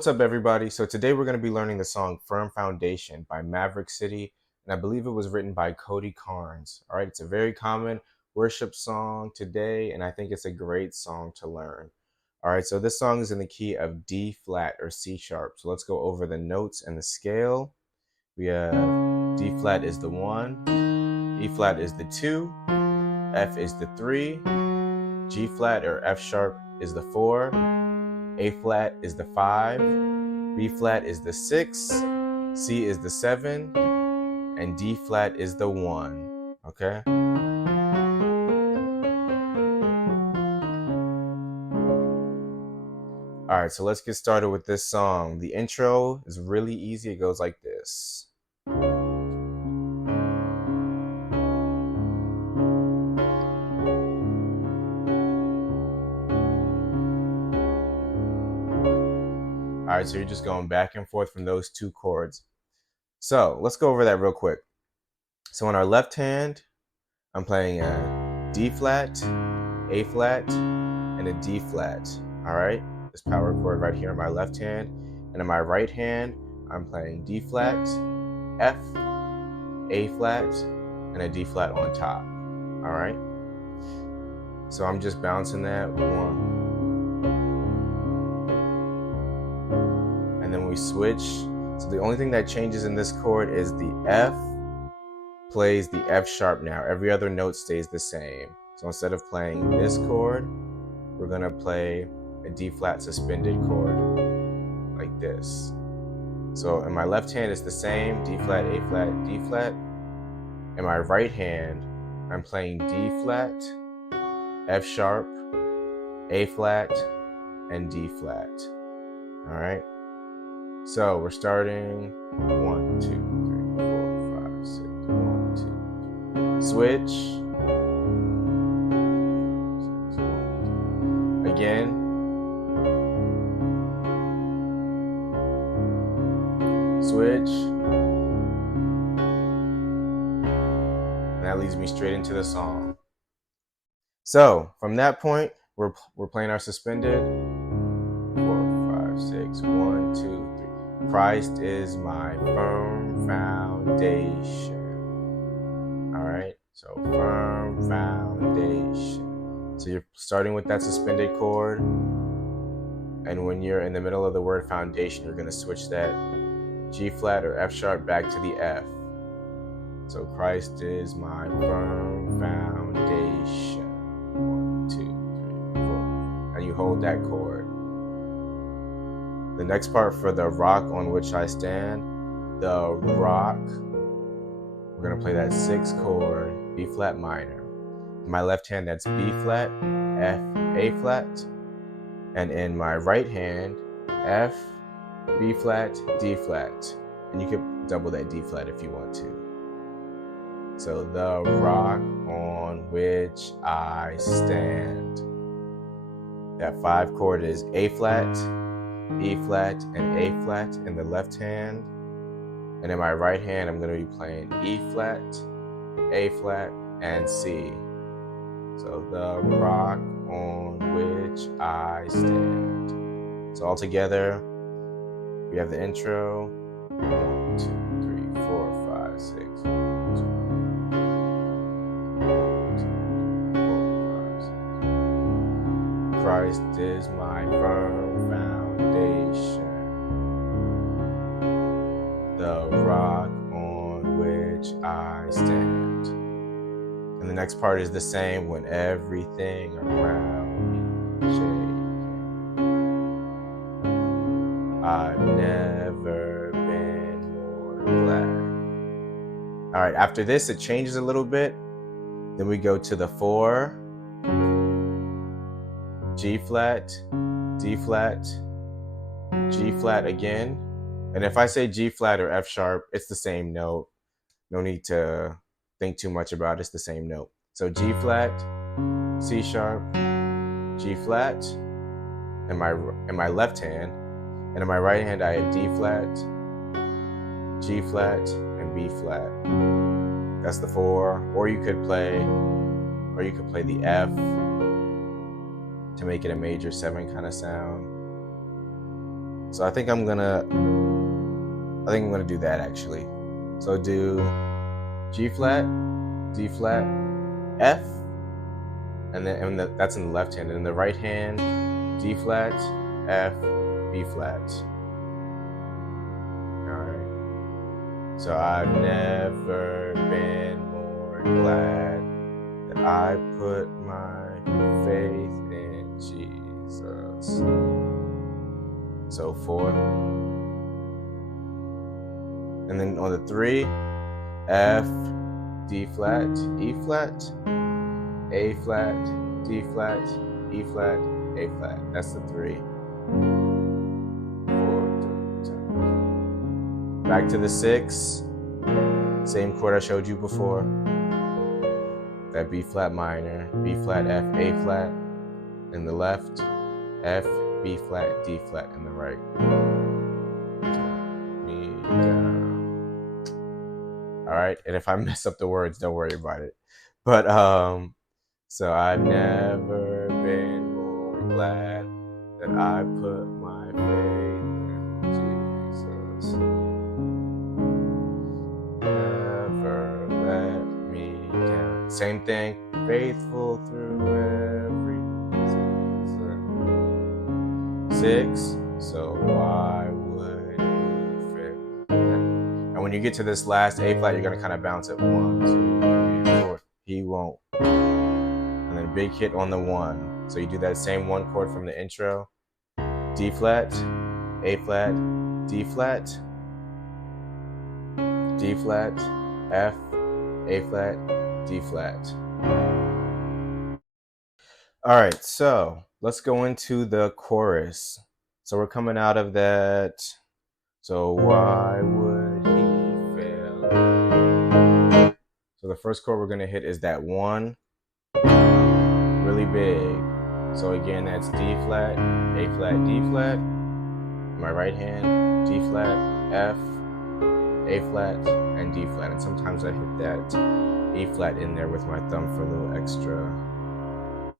What's up, everybody? So today we're going to be learning the song Firm Foundation by Maverick City, and I believe it was written by Cody Carnes. All right, it's a very common worship song today, and I think it's a great song to learn. All right, so this song is in the key of D flat or C sharp. So let's go over the notes and the scale. We have D flat is the 1, E flat is the 2, F is the 3, G flat or F sharp is the 4, A flat is the 5, B flat is the 6, C is the 7, and D flat is the 1. Okay? All right, so let's get started with this song. The intro is really easy. It goes like this. All right, so you're just going back and forth from those two chords. So let's go over that real quick. So on our left hand, I'm playing a D flat, A flat, and a D flat. All right, this power chord right here in my left hand. And in my right hand, I'm playing D flat, F, A flat, and a D flat on top. All right, so I'm just bouncing that one. And then we switch. So the only thing that changes in this chord is the F plays the F sharp now. Every other note stays the same. So instead of playing this chord, we're gonna play a D flat suspended chord like this. So in my left hand, it's the same, D flat, A flat, D flat. In my right hand, I'm playing D flat, F sharp, A flat, and D flat. All right. So we're starting 1, 2, 3, 4, 5, 6. 1, 2, 3. Switch. Again. Switch. And that leads me straight into the song. So from that point, we're playing our suspended. 4, 5, 6. 1, 2, 3. Christ is my firm foundation. All right, so firm foundation. So you're starting with that suspended chord, and when you're in the middle of the word foundation, you're going to switch that G flat or F sharp back to the F. So Christ is my firm foundation. 1, 2, 3, 4. And you hold that chord. The next part for the rock on which I stand, the rock, we're going to play that 6 chord, B flat minor. In my left hand, that's B flat, F, A flat. And in my right hand, F, B flat, D flat. And you could double that D flat if you want to. So the rock on which I stand. That 5 chord is A flat, E flat, and A flat in the left hand. And in my right hand, I'm going to be playing E flat, A flat, and C. So the rock on which I stand. So all together, we have the intro. 1, 2, 3, 4, 5, 6. 1, 2, 3, 4, 5, 6. Christ is my firm foundation. The rock on which I stand. And the next part is the same when everything around me shaking. I've never been more glad. All right, after this, it changes a little bit. Then we go to the 4, G flat, D flat, G flat again. And if I say G flat or F sharp, it's the same note. No need to think too much about it. It's the same note. So G flat, C sharp, G flat in my left hand, and in my right hand I have D flat, G flat, and B flat. That's the 4. Or you could play the F to make it a major 7 kind of sound. So I think I'm gonna do that actually. So do G flat, D flat, F, and that's in the left hand. And in the right hand, D flat, F, B flat. All right. So I've never been more glad that I put my faith in Jesus. So 4. And then on the 3, F, D flat, E flat, A flat, D flat, E flat, A flat. That's the 3. 4, 2, 10. Back to the 6. Same chord I showed you before. That B flat minor, B flat, F, A flat in the left, F, B flat, D flat in the right. Me down. All right, and if I mess up the words, don't worry about it. But so I've never been more glad that I put my faith in Jesus. Never let me down. Same thing, faithful through every season. 6. So why would he fail? And when you get to this last A flat, you're gonna kind of bounce it 1, 2, 3, 4. He won't. And then big hit on the 1. So you do that same 1 chord from the intro. D flat, A flat, D flat, D flat, F, A flat, D flat. All right, so let's go into the chorus. So we're coming out of that. So why would he fail? So the first chord we're gonna hit is that 1, really big. So again, that's D flat, A flat, D flat. My right hand, D flat, F, A flat, and D flat. And sometimes I hit that E flat in there with my thumb for a little extra.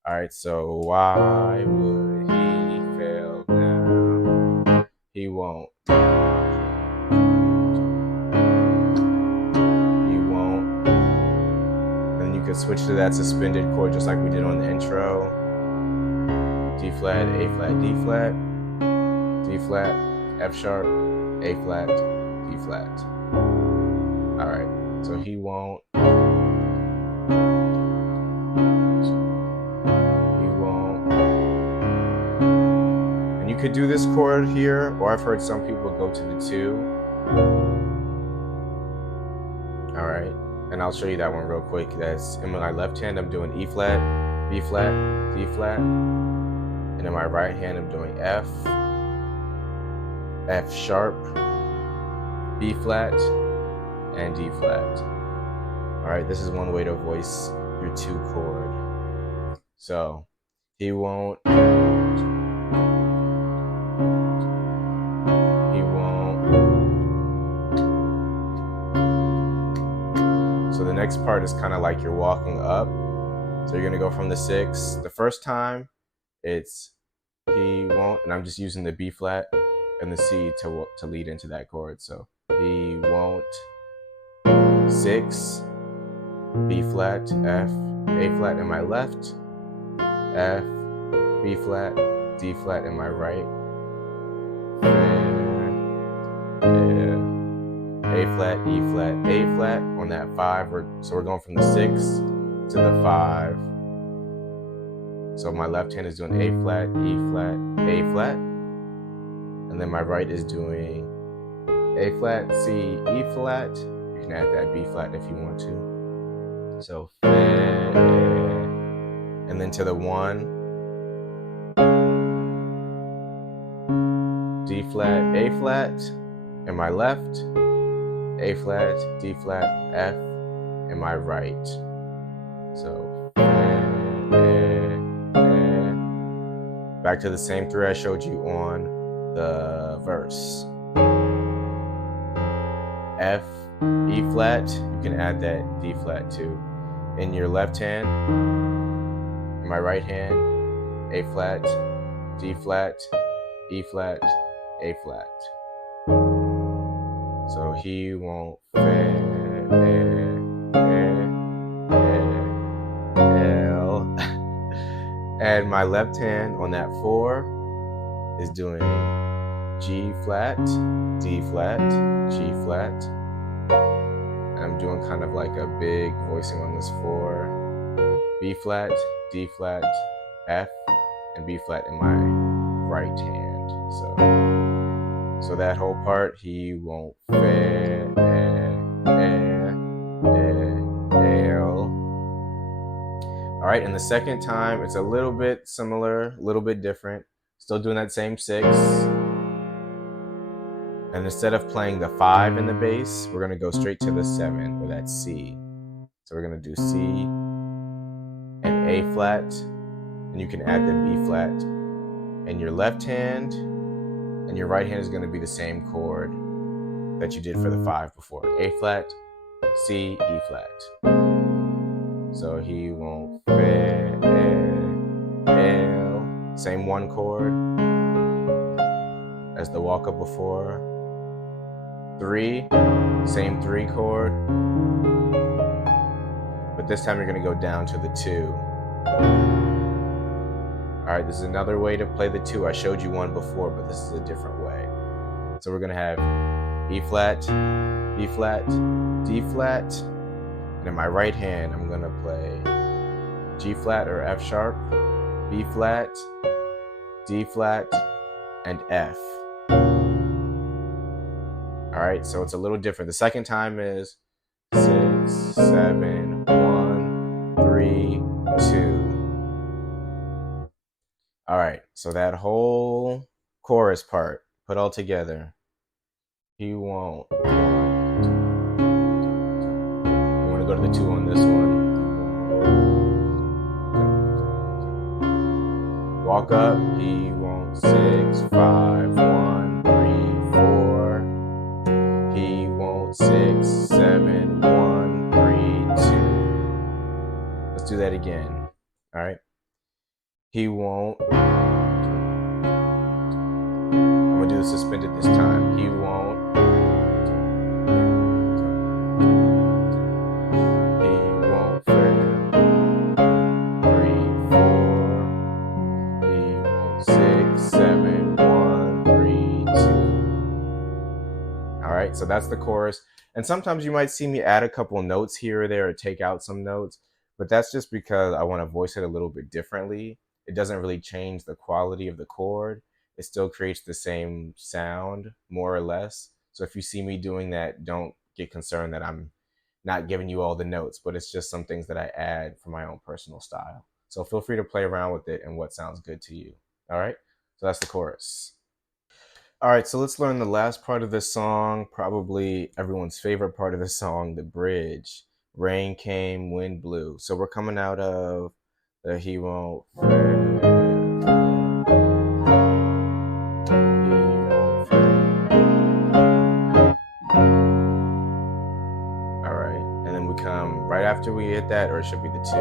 All right, so why would he fail now? He won't. He won't. Then you could switch to that suspended chord just like we did on the intro. D flat, A flat, D flat, D flat, F sharp, A flat, D flat. All right, so he won't. He won't. And you could do this chord here, or I've heard some people go to the 2. All right, and I'll show you that one real quick. That's in my left hand, I'm doing E flat, B flat, D flat. And in my right hand, I'm doing F, F sharp, B flat, and D flat. All right, this is one way to voice your 2 chord. So he won't. He won't. So the next part is kind of like you're walking up. So you're gonna go from the 6. The first time, it's he won't, and I'm just using the B flat and the C to lead into that chord. So he won't. 6, B flat, F, A flat in my left, F, B flat, D flat in my right, A flat, E flat, A flat on that 5. So we're going from the 6 to the 5. So my left hand is doing A flat, E flat, A flat. And then my right is doing A flat, C, E flat. You can add that B flat if you want to. So, and then to the 1, D flat, A flat in my left, A flat, D flat, F in my right. So, back to the same 3 I showed you on the verse. F, E flat, you can add that D flat too. In your left hand, in my right hand, A flat, D flat, E flat, A flat. So he won't fail. And my left hand on that 4 is doing G flat, D flat, G flat. And I'm doing kind of like a big voicing on this 4. B flat, D flat, F, and B flat in my right hand. So that whole part, he won't fail. All right, and the second time, it's a little bit similar, a little bit different. Still doing that same 6. And instead of playing the 5 in the bass, we're gonna go straight to the 7, or that's C. So we're gonna do C and A flat, and you can add the B flat. And your left hand and your right hand is gonna be the same chord that you did for the 5 before. A flat, C, E flat. So he won't fail. Same 1 chord as the walk up before. 3, same 3 chord. But this time you're gonna go down to the 2. All right, this is another way to play the 2. I showed you one before, but this is a different way. So we're gonna have E flat, B flat, D flat, and in my right hand, I'm gonna play G flat or F sharp, B flat, D flat, and F. All right, so it's a little different. The second time is 6, 7, 1, 3, 2. All right, so that whole chorus part, put all together. He won't. You want to go to the 2 on this one. Walk up, he won't. 6, 5, 1, 3, 4. He won't. 6, 7, 1, 3, 2. Let's do that again. All right. He won't. I'm gonna do the suspended this time. He won't. He won't fail. 3, 4. He won't. 6, 7, 1, 3, 2. All right, so that's the chorus. And sometimes you might see me add a couple notes here or there or take out some notes, but that's just because I want to voice it a little bit differently. It doesn't really change the quality of the chord. It still creates the same sound, more or less. So if you see me doing that, don't get concerned that I'm not giving you all the notes, but it's just some things that I add for my own personal style. So feel free to play around with it and what sounds good to you. All right, so that's the chorus. All right, so let's learn the last part of this song, probably everyone's favorite part of the song, the bridge. Rain came, wind blew. So we're coming out of the He Won't Fail. He won't fail. All right, and then we come right after we hit that, or it should be the 2.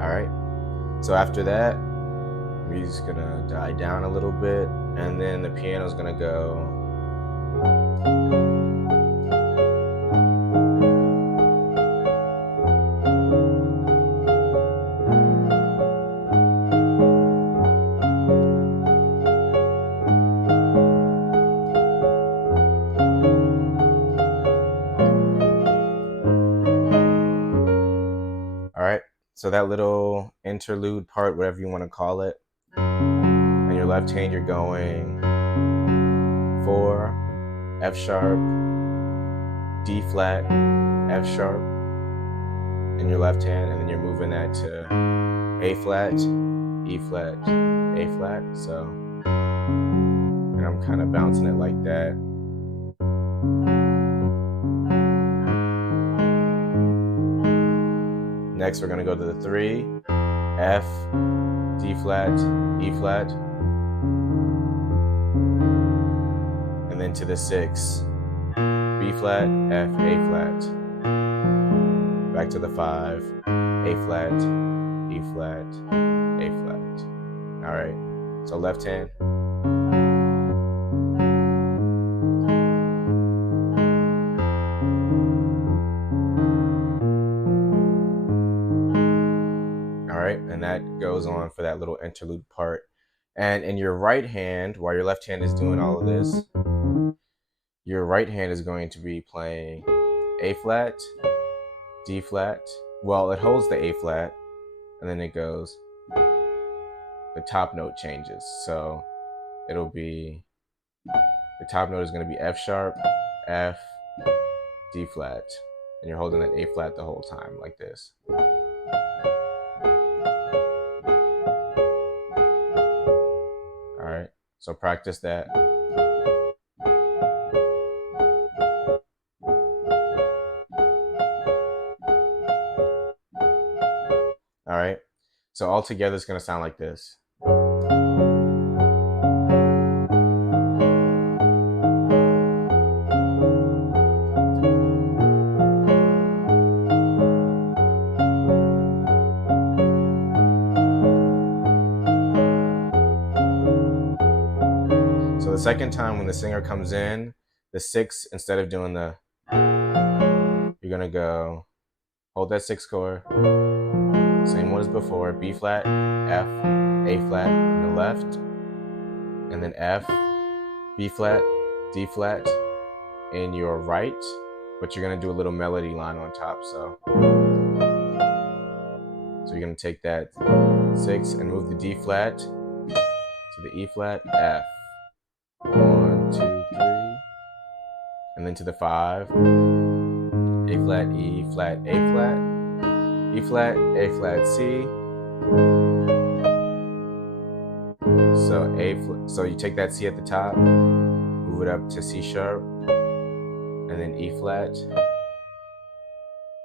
All right, so after that, music's gonna die down a little bit, and then the piano's gonna go. All right, so that little interlude part, whatever you want to call it, and your left hand, you're going 4, F sharp, D flat, F sharp in your left hand, and then you're moving that to A flat, E flat, A flat. So, and I'm kind of bouncing it like that. Next, we're gonna go to the 3, F, D flat, E flat, and then to the 6, B flat, F, A flat, back to the 5, A flat, E flat, A All right, so left hand. All right, and that goes on for that little interlude part. And in your right hand, while your left hand is doing all of this, your right hand is going to be playing A flat, D flat. Well, it holds the A flat, and then it goes, the top note changes. So it'll be, the top note is going to be F sharp, F, D flat. And you're holding that A flat the whole time, like this. All right, so practice that. All right, so all together it's going to sound like this. So the second time when the singer comes in, the 6, instead of doing the, you're going to go, hold that 6 chord, same one as before, B flat, F, A flat in the left, and then F, B flat, D flat in your right, but you're going to do a little melody line on top. So you're going to take that 6 and move the D flat to the E flat, F, 1, 2, 3, and then to the 5, A flat, E flat, A flat, E flat, A flat, C. So you take that C at the top, move it up to C sharp, and then E flat.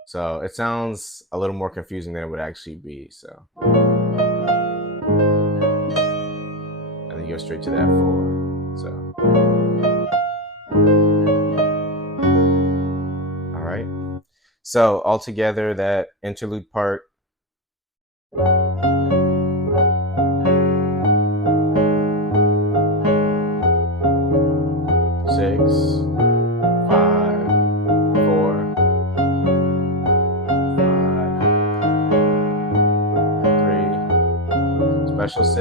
So it sounds a little more confusing than it would actually be. So, and then you go straight to that 4. So, all right. So altogether, that interlude part. 6, 5, 4, 5, 3, special 6.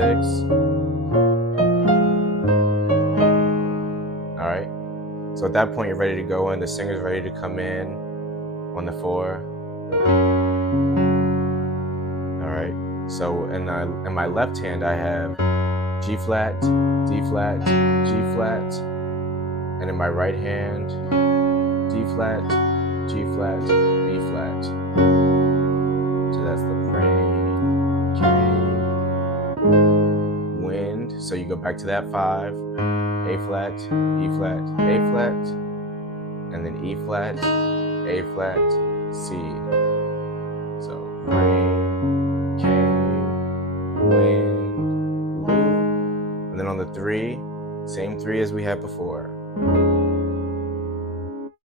All right. So at that point, you're ready to go in. The singer's ready to come in on the 4. All right. So in my left hand, I have G flat, D flat, G flat. And in my right hand, D flat, G flat, B flat. So that's the rain, came, wind. So you go back to that 5, A flat, E flat, A flat, and then E flat, A flat, C. So rain, came, wind, blew. And then on the 3, same 3 as we had before.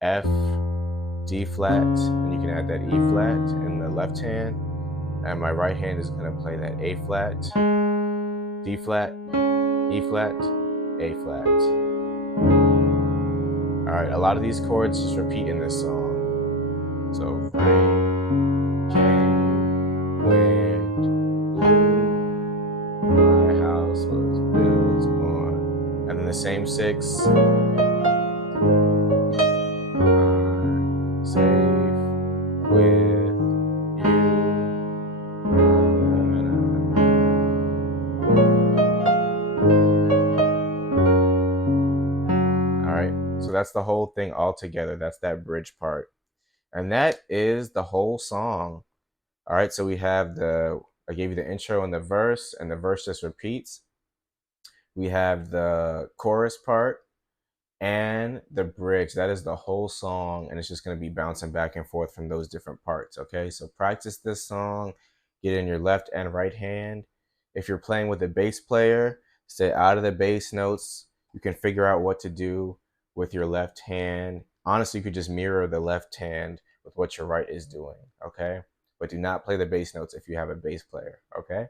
F, D flat, and you can add that E flat in the left hand, and my right hand is going to play that A flat, D flat, E flat, A flat. All right, a lot of these chords just repeat in this song. So rain, came, wind, blew, my house was built on, and then the same 6. Safe with you. All right, so that's the whole thing all together. That's that bridge part. And that is the whole song. All right, so we have I gave you the intro and the verse just repeats. We have the chorus part and the bridge. That is the whole song, and it's just going to be bouncing back and forth from those different parts. Okay, so practice this song, get it in your left and right hand. If you're playing with a bass player, stay out of the bass notes. You can figure out what to do with your left hand. Honestly, you could just mirror the left hand with what your right is doing. Okay, but do not play the bass notes if you have a bass player. Okay.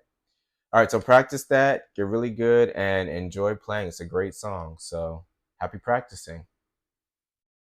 All right, so practice that, get really good, and enjoy playing. It's a great song. So happy practicing.